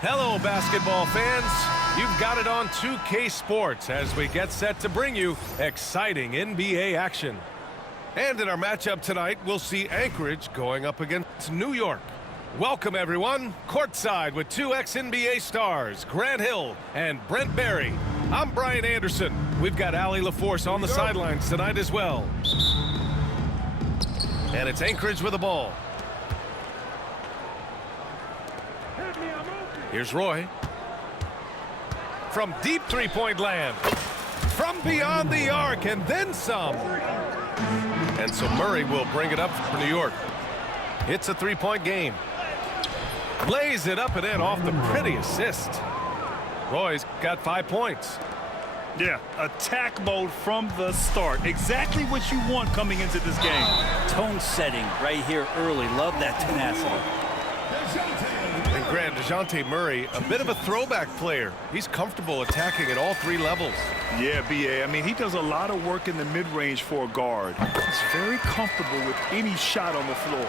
Hello, basketball fans. You've got it on 2K Sports as we get set to bring you exciting NBA action. And in our matchup tonight, we'll see Anchorage going up against New York. Welcome, everyone. Courtside with two ex-NBA stars, Grant Hill and Brent Barry. I'm Brian Anderson. We've got Allie LaForce on the sidelines tonight as well. And it's Anchorage with the ball. Here's Roy. From deep three-point land. From beyond the arc and then some. And so Murray will bring it up for New York. It's a three-point game. Lays it up and in off the pretty assist. Roy's got 5 points. Yeah, attack mode from the start. Exactly what you want coming into this game. Tone setting right here early. Love that tenacity. And Grant, DeJounte Murray, a bit of a throwback player. He's comfortable attacking at all three levels. Yeah, B.A. I mean, he does a lot of work in the mid-range for a guard. He's very comfortable with any shot on the floor.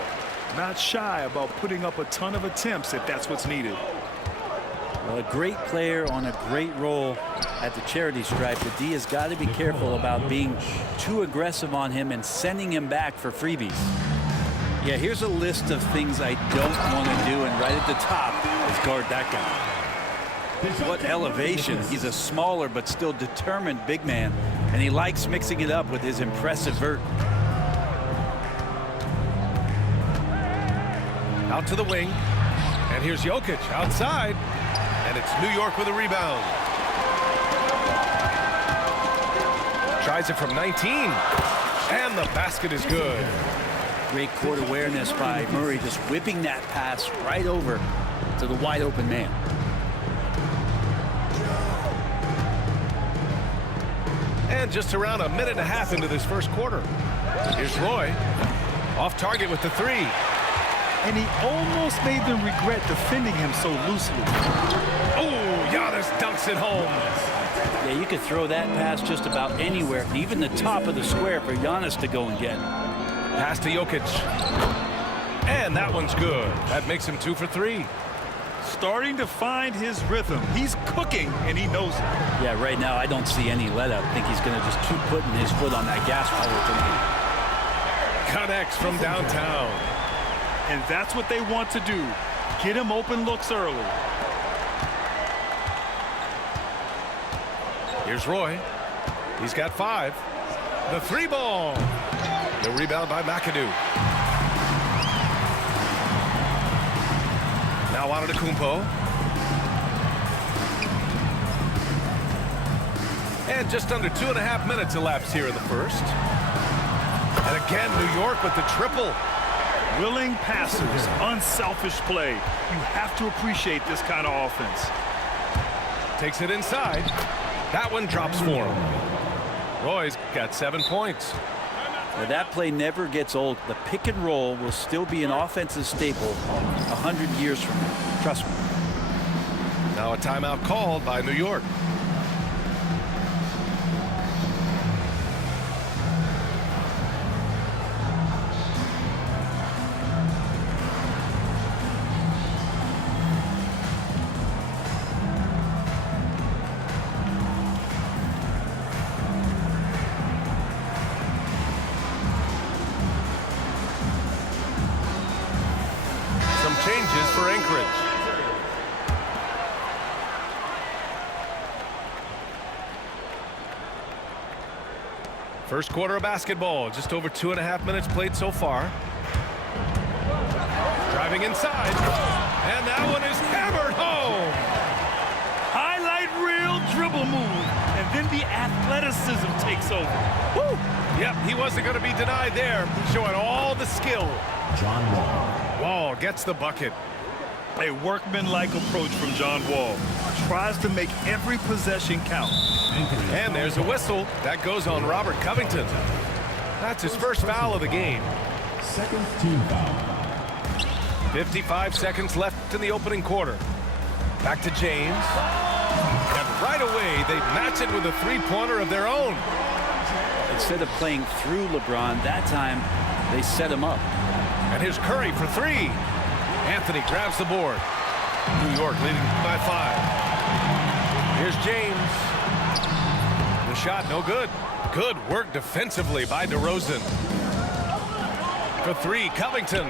Not shy about putting up a ton of attempts if that's what's needed. Well, a great player on a great role at the charity stripe. The D has got to be careful about being too aggressive on him and sending him back for freebies. Yeah, here's a list of things I don't want to do, and right at the top is guard that guy. What elevation. He's a smaller but still determined big man, and he likes mixing it up with his impressive vert. Out to the wing. And here's Jokic outside. And it's New York with a rebound. Tries it from 19. And the basket is good. Great court awareness by Murray, just whipping that pass right over to the wide open man. And just around a minute and a half into this first quarter. Here's Roy. Off target with the three. And he almost made them regret defending him so loosely. Oh, Giannis dunks it home. Yeah, you could throw that pass just about anywhere, even the top of the square for Giannis to go and get. Pass to Jokic. And that one's good. That makes him 2 for 3. Starting to find his rhythm. He's cooking, and he knows it. Yeah, right now I don't see any let-up. I think he's going to just keep putting his foot on that gas pedal tonight. Connects from downtown. And that's what they want to do. Get him open looks early. Here's Roy. He's got 5. The three ball. The rebound by McAdoo. Now Antetokounmpo. And just under 2.5 minutes elapsed here in the first. And again, New York with the triple. Willing passers, unselfish play. You have to appreciate this kind of offense. Takes it inside. That one drops for him. Roy's got 7 points. Now, that play never gets old. The pick and roll will still be an offensive staple 100 years from now. Trust me. Now a timeout called by New York. Changes for Anchorage. First quarter of basketball, just over 2.5 minutes played so far. Driving inside, and that one is hammered home. Highlight reel dribble move, and then the athleticism takes over. Woo! Yep, he wasn't going to be denied there, showing all the skill. John Wall. Wall gets the bucket. A workman-like approach from John Wall. Tries to make every possession count. And there's a whistle. That goes on Robert Covington. That's his first foul of the game. Second team foul. 55 seconds left in the opening quarter. Back to James. And right away, they match it with a three-pointer of their own. Instead of playing through LeBron, that time they set him up. And here's Curry for 3. Anthony grabs the board. New York leading by 5. Here's James. The shot, no good. Good work defensively by DeRozan. For 3, Covington.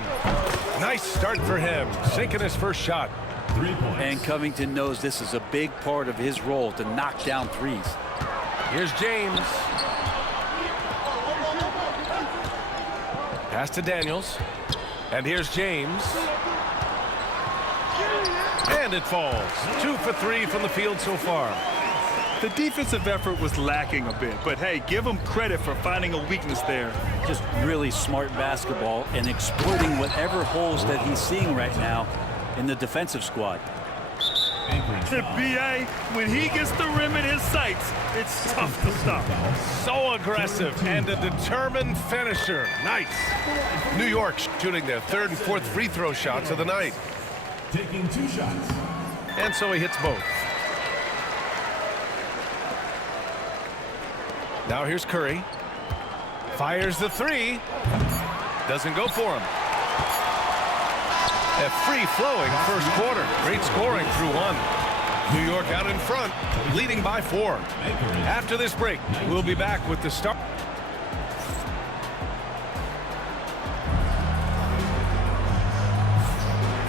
Nice start for him, sinking his first shot. 3 points. And Covington knows this is a big part of his role to knock down threes. Here's James. Pass to Daniels. And here's James. And it falls. 2 for 3 from the field so far. The defensive effort was lacking a bit, but hey, give him credit for finding a weakness there. Just really smart basketball and exploiting whatever holes that he's seeing right now in the defensive squad. The BA, when he gets the rim in his sights, it's tough to stop. So aggressive and a determined finisher. Nice. New York shooting their 3rd and 4th free throw shots of the night. Taking 2 shots. And so he hits both. Now here's Curry. Fires the 3. Doesn't go for him. A free-flowing first quarter. Great scoring through 1. New York out in front, leading by 4. After this break, we'll be back with the start.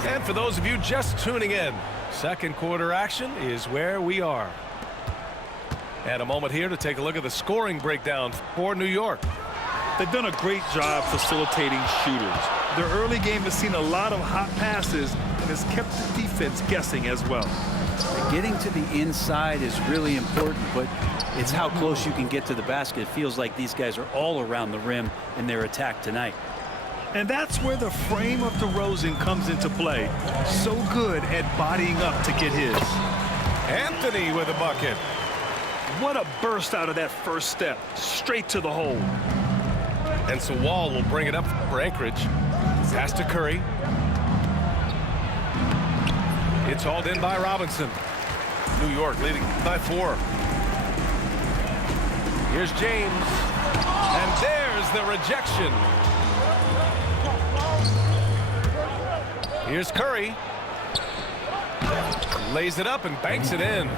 And for those of you just tuning in, second quarter action is where we are. And a moment here to take a look at the scoring breakdown for New York. They've done a great job facilitating shooters. Their early game has seen a lot of hot passes and has kept the defense guessing as well. Getting to the inside is really important, but it's how close you can get to the basket. It feels like these guys are all around the rim in their attack tonight. And that's where the frame of DeRozan comes into play. So good at bodying up to get his. Anthony with a bucket. What a burst out of that first step. Straight to the hole. And so Wall will bring it up for Anchorage. Pass to Curry. It's hauled in by Robinson. New York leading by 4. Here's James. And there's the rejection. Here's Curry. Lays it up and banks it in.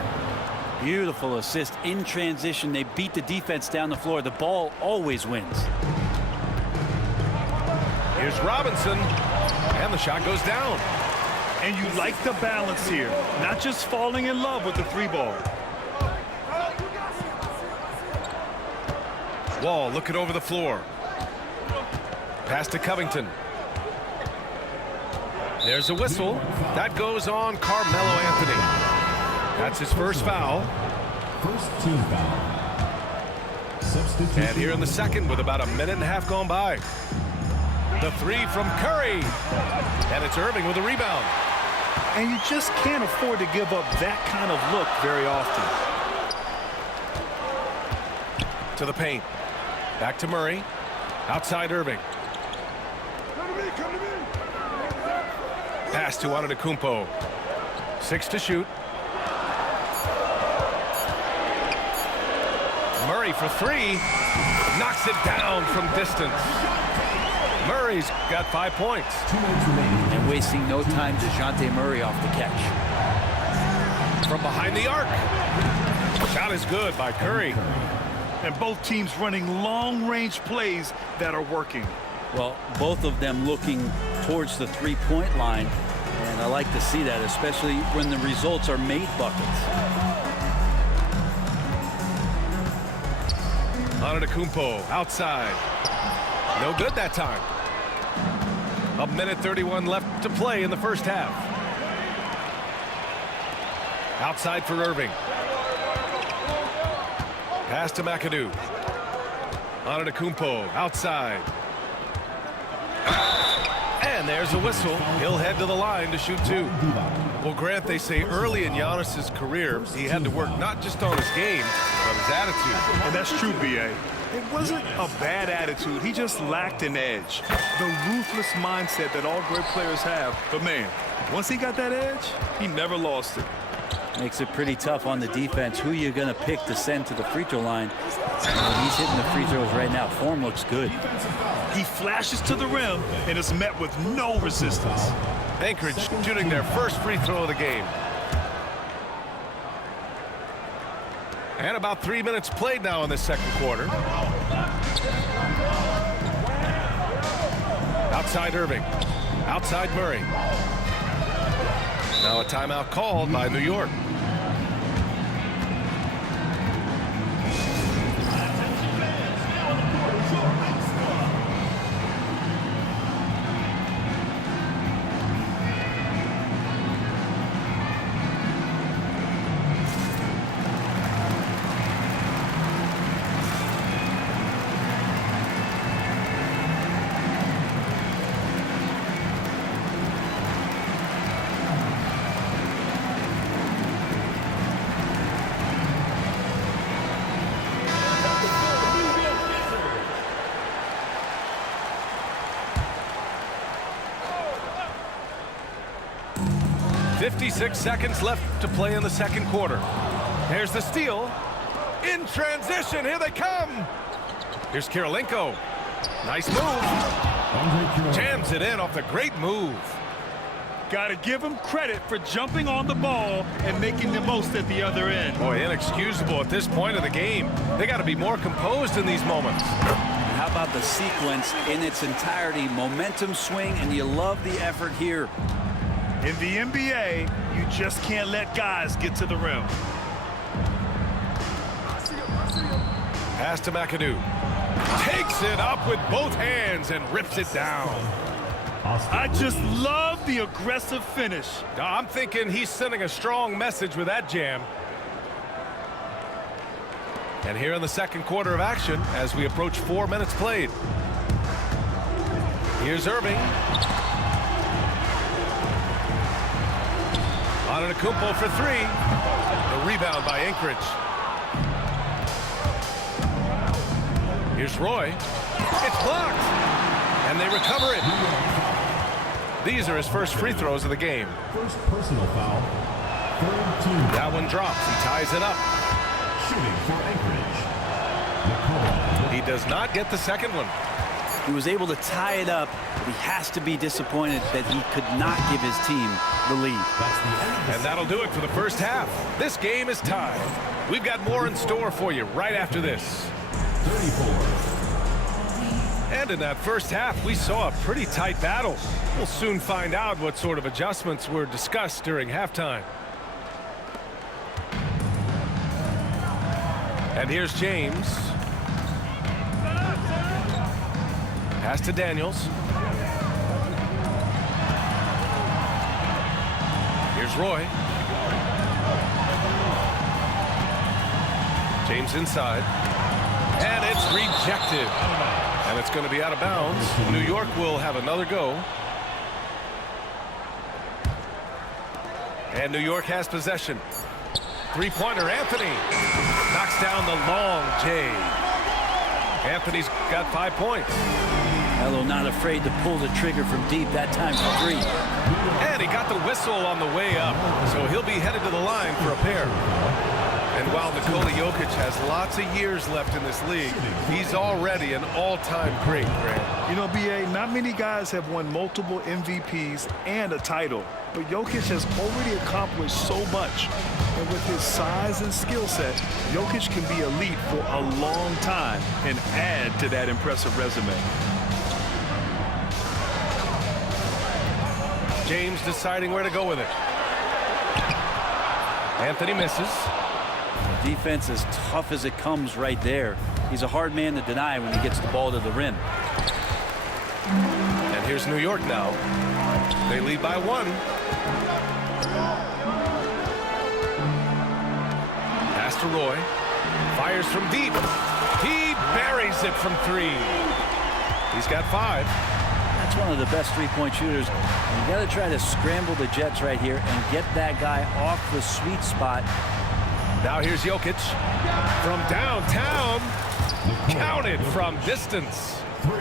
Beautiful assist in transition. They beat the defense down the floor. The ball always wins. Here's Robinson. And the shot goes down. And you like the balance here. Not just falling in love with the 3-ball. Wall looking over the floor. Pass to Covington. There's a whistle. That goes on Carmelo Anthony. That's his first foul. First team foul. Substitution. And here in the second with about a minute and a half gone by. The 3 from Curry. And it's Irving with a rebound. And you just can't afford to give up that kind of look very often. To the paint. Back to Murray. Outside Irving. Pass to Antetokounmpo. 6 to shoot. Murray for 3. Knocks it down from distance. Murray's got 5 points. 2 minutes remaining. And wasting no time, DeJounte Murray off the catch. From behind the arc. Shot is good by Curry. And both teams running long-range plays that are working. Well, both of them looking towards the three-point line. And I like to see that, especially when the results are made buckets. Antetokounmpo outside. No good that time. A minute 31 left to play in the first half. Outside for Irving. Pass to McAdoo. Antetokounmpo outside. And there's a whistle. He'll head to the line to shoot 2. Well, Grant, they say early in Giannis's career, he had to work not just on his game, but his attitude. And that's true, B.A. It wasn't a bad attitude. He just lacked an edge. The ruthless mindset that all great players have. But, man, once he got that edge, he never lost it. Makes it pretty tough on the defense. Who you're going to pick to send to the free throw line. And he's hitting the free throws right now. Form looks good. He flashes to the rim and is met with no resistance. Anchorage shooting their first free throw of the game. And about 3 minutes played now in the second quarter. Outside Irving. Outside Murray. Now a timeout called by New York. .56 seconds left to play in the second quarter. There's the steal. In transition, here they come. Here's Kirilenko. Nice move. Jams it in off the great move. Got to give him credit for jumping on the ball and making the most at the other end. Boy, inexcusable at this point of the game. They got to be more composed in these moments. How about the sequence in its entirety? Momentum swing, and you love the effort here. In the NBA, you just can't let guys get to the rim. Pass to McAdoo. Takes it up with both hands and rips it down. I just love the aggressive finish. I'm thinking he's sending a strong message with that jam. And here in the second quarter of action as we approach 4 minutes played. Here's Irving. Antetokounmpo for three. The rebound by Anchorage. Here's Roy. It's blocked. And they recover it. These are his first free throws of the game. First personal foul. Third team. That one drops. He ties it up. Shooting for Anchorage. He does not get the second one. He was able to tie it up, but he has to be disappointed that he could not give his team the lead. And that'll do it for the first half. This game is tied. We've got more in store for you right after this. 34. And in that first half, we saw a pretty tight battle. We'll soon find out what sort of adjustments were discussed during halftime. And here's James. Pass to Daniels. Here's Roy. James inside. And it's rejected. And it's going to be out of bounds. New York will have another go. And New York has possession. Three-pointer, Anthony. Knocks down the long J. Anthony's got 5 points. Melo not afraid to pull the trigger from deep, that time for three. And he got the whistle on the way up, so he'll be headed to the line for a pair. And while Nikola Jokic has lots of years left in this league, he's already an all-time great, Grant. You know, B.A., not many guys have won multiple MVPs and a title, but Jokic has already accomplished so much. And with his size and skill set, Jokic can be elite for a long time and add to that impressive resume. James deciding where to go with it. Anthony misses. Defense as tough as it comes right there. He's a hard man to deny when he gets the ball to the rim. And here's New York now. They lead by 1. Pass to Roy. Fires from deep. He buries it from 3. He's got 5. That's one of the best three-point shooters. You got to try to scramble the Jets right here and get that guy off the sweet spot. Now here's Jokic from downtown. Counted from distance. 3.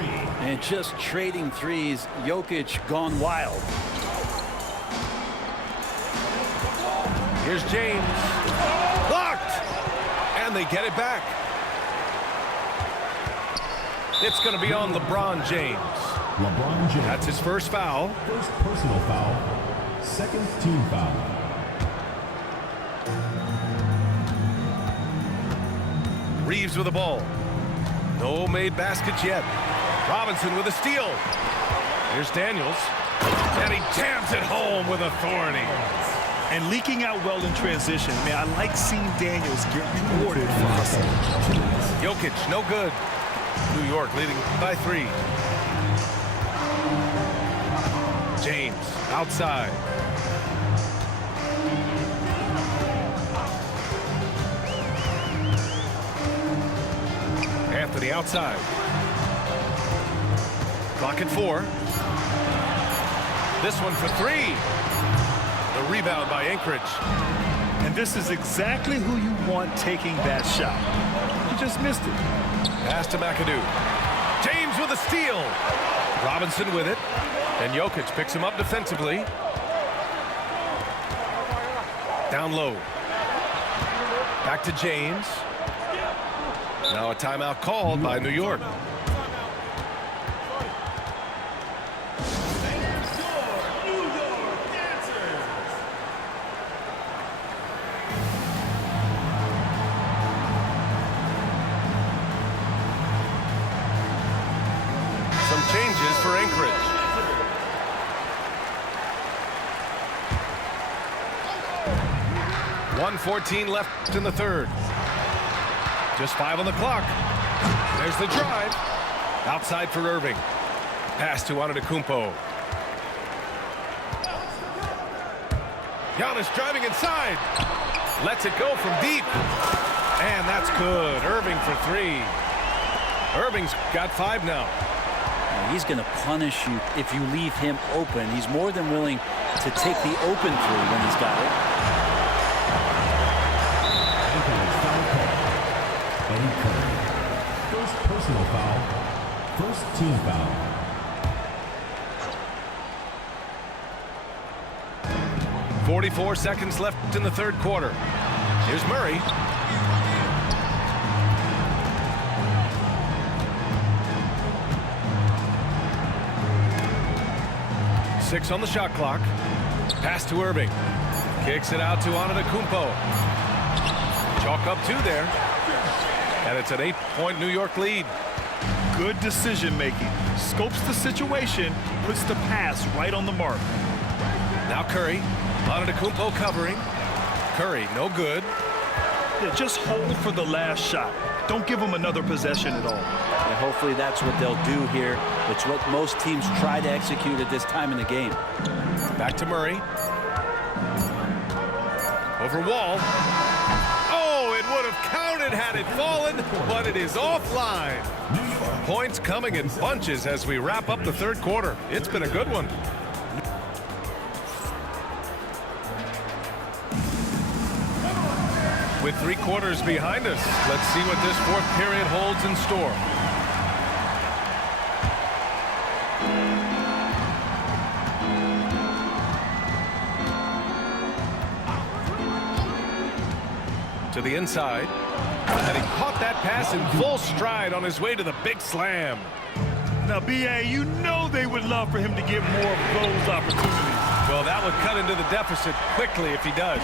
And just trading threes, Jokic gone wild. Here's James. Blocked. And they get it back. It's going to be on LeBron James. LeBron James. That's his first foul. First personal foul. Second team foul. Reeves with the ball. No made baskets yet. Robinson with a steal. Here's Daniels. And he jams it home with authority. And leaking out well in transition. Man, I like seeing Daniels get rewarded for hustling. Jokic, no good. New York leading by 3. James, outside. Anthony outside. Clock at 4. This one for 3. The rebound by Anchorage. And this is exactly who you want taking that shot. He just missed it. Pass to McAdoo. James with a steal. Robinson with it. And Jokic picks him up defensively. Down low. Back to James. Now a timeout called by New York. Some changes for Anchorage. .114 left in the third. Just 5 on the clock. There's the drive. Outside for Irving. Pass to Antetokounmpo. Giannis driving inside. Lets it go from deep. And that's good. Irving for 3. Irving's got 5 now. He's going to punish you if you leave him open. He's more than willing to take the open 3 when he's got it. Eddie Curry. First personal foul. First team foul. .44 seconds left in the third quarter. Here's Murray. .6 on the shot clock. Pass to Irving. Kicks it out to Antetokounmpo. Chalk up 2 there. And it's an 8-point New York lead. Good decision making. Scopes the situation, puts the pass right on the mark. Now Curry. Antetokounmpo covering. Curry, no good. Yeah, just hold for the last shot. Don't give them another possession at all. And hopefully that's what they'll do here. It's what most teams try to execute at this time in the game. Back to Murray. Over Wall. Oh, it would have counted had it fallen, but it is offline. Points coming in bunches as we wrap up the third quarter. It's been a good one. With 3 quarters behind us, let's see what this fourth period holds in store. To the inside, and he caught that pass in full stride on his way to the big slam. Now, B.A., you know they would love for him to get more of those opportunities. Well, that would cut into the deficit quickly if he does.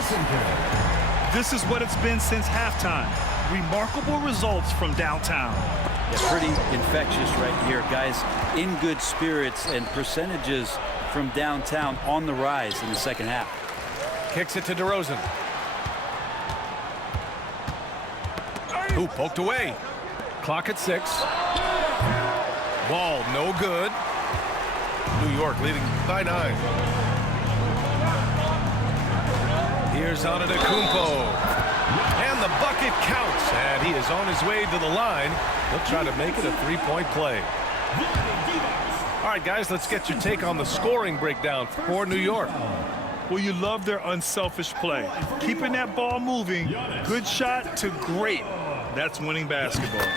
This is what it's been since halftime. Remarkable results from downtown. Yeah, pretty infectious right here. Guys in good spirits and percentages from downtown on the rise in the second half. Kicks it to DeRozan. Ooh, poked away. Clock at 6. Wall, no good. New York leading by 9. Here's Antetokounmpo. And the bucket counts. And he is on his way to the line. He'll try to make it a 3-point play. All right, guys, let's get your take on the scoring breakdown for New York. Well, you love their unselfish play. Keeping that ball moving, good shot to great. That's winning basketball.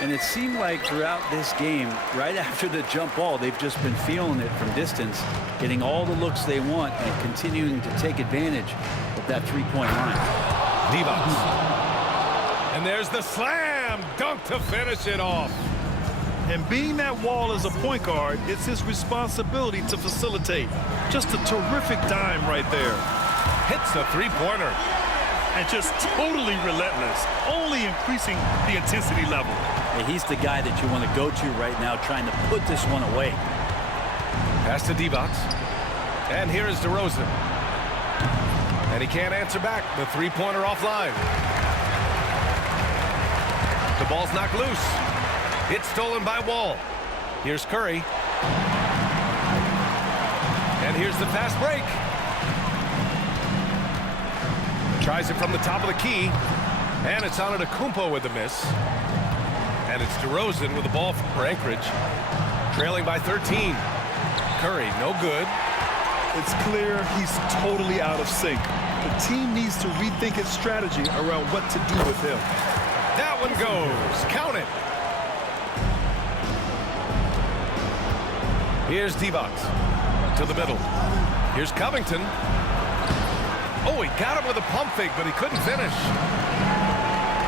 And it seemed like throughout this game, right after the jump ball, they've just been feeling it from distance, getting all the looks they want and continuing to take advantage of that 3-point line. Divac. And there's the slam dunk to finish it off. And being that Wall is a point guard, it's his responsibility to facilitate. Just a terrific dime right there. Hits a three-pointer. And just totally relentless, only increasing the intensity level. And he's the guy that you want to go to right now, trying to put this one away. Pass to D-Box. And here is DeRozan. And he can't answer back. The three-pointer offline. The ball's knocked loose. It's stolen by Wall. Here's Curry. And here's the fast break. Tries it from the top of the key. And it's on Antetokounmpo with the miss. And it's DeRozan with the ball for Anchorage. Trailing by 13. Curry, no good. It's clear he's totally out of sync. The team needs to rethink its strategy around what to do with him. That one goes. Count it. Here's D-Box to the middle. Here's Covington. Oh, he got him with a pump fake, but he couldn't finish.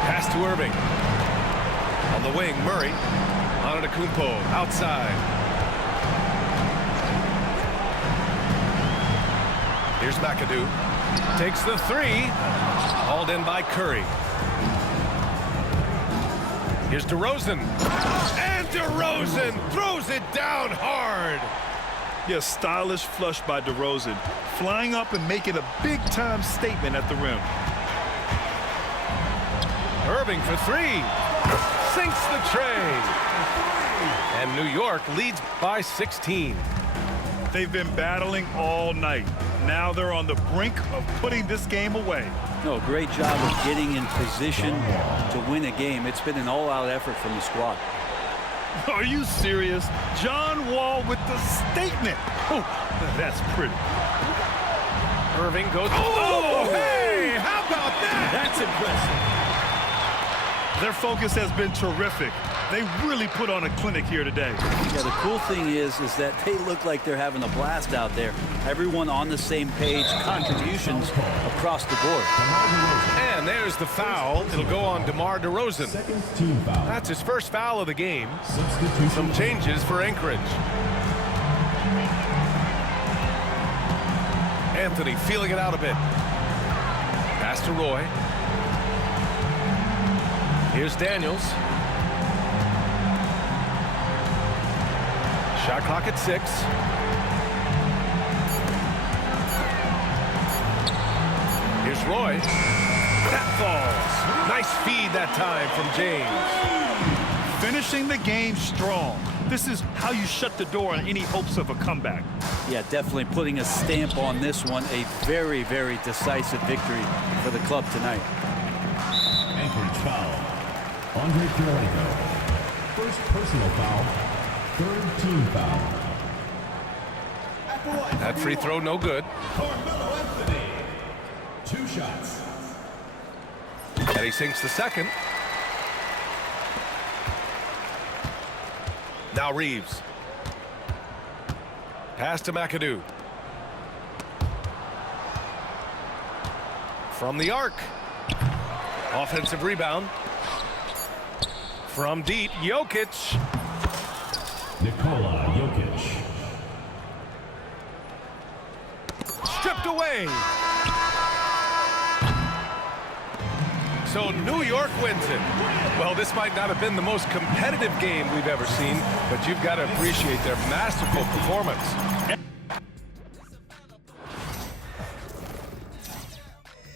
Pass to Irving. On the wing, Murray. Antetokounmpo outside. Here's McAdoo. Takes the three. Hauled in by Curry. Here's DeRozan. And DeRozan throws it down hard. Yes, stylish flush by DeRozan, flying up and making a big-time statement at the rim. Irving for three. Sinks the tray. And New York leads by 16. They've been battling all night. Now they're on the brink of putting this game away. No, great job of getting in position to win a game. It's been an all-out effort from the squad. Are you serious? John Wall with the statement. Oh, that's pretty. Irving goes. Oh, hey, how about that? That's impressive. Their focus has been terrific. They really put on a clinic here today. Yeah, the cool thing is that they look like they're having a blast out there. Everyone on the same page, contributions across the board. And there's the foul. It'll go on DeMar DeRozan. Second team foul. That's his first foul of the game. Substitution. Some changes for Anchorage. Anthony feeling it out a bit. Pass to Roy. Here's Daniels. Shot clock at 6. Here's Roy. That falls. Nice feed that time from James. Finishing the game strong. This is how you shut the door on any hopes of a comeback. Yeah, definitely putting a stamp on this one. A very, very decisive victory for the club tonight. Anchorage foul. Andre Kirilenko. First personal foul. Third team foul. That free throw no good. Carmelo Anthony. 2 shots. And he sinks the second. Now Reeves. Pass to McAdoo. From the arc. Offensive rebound. From deep, Jokic. Nikola Jokic. Stripped away. So New York wins it. Well, this might not have been the most competitive game we've ever seen, but you've got to appreciate their masterful performance.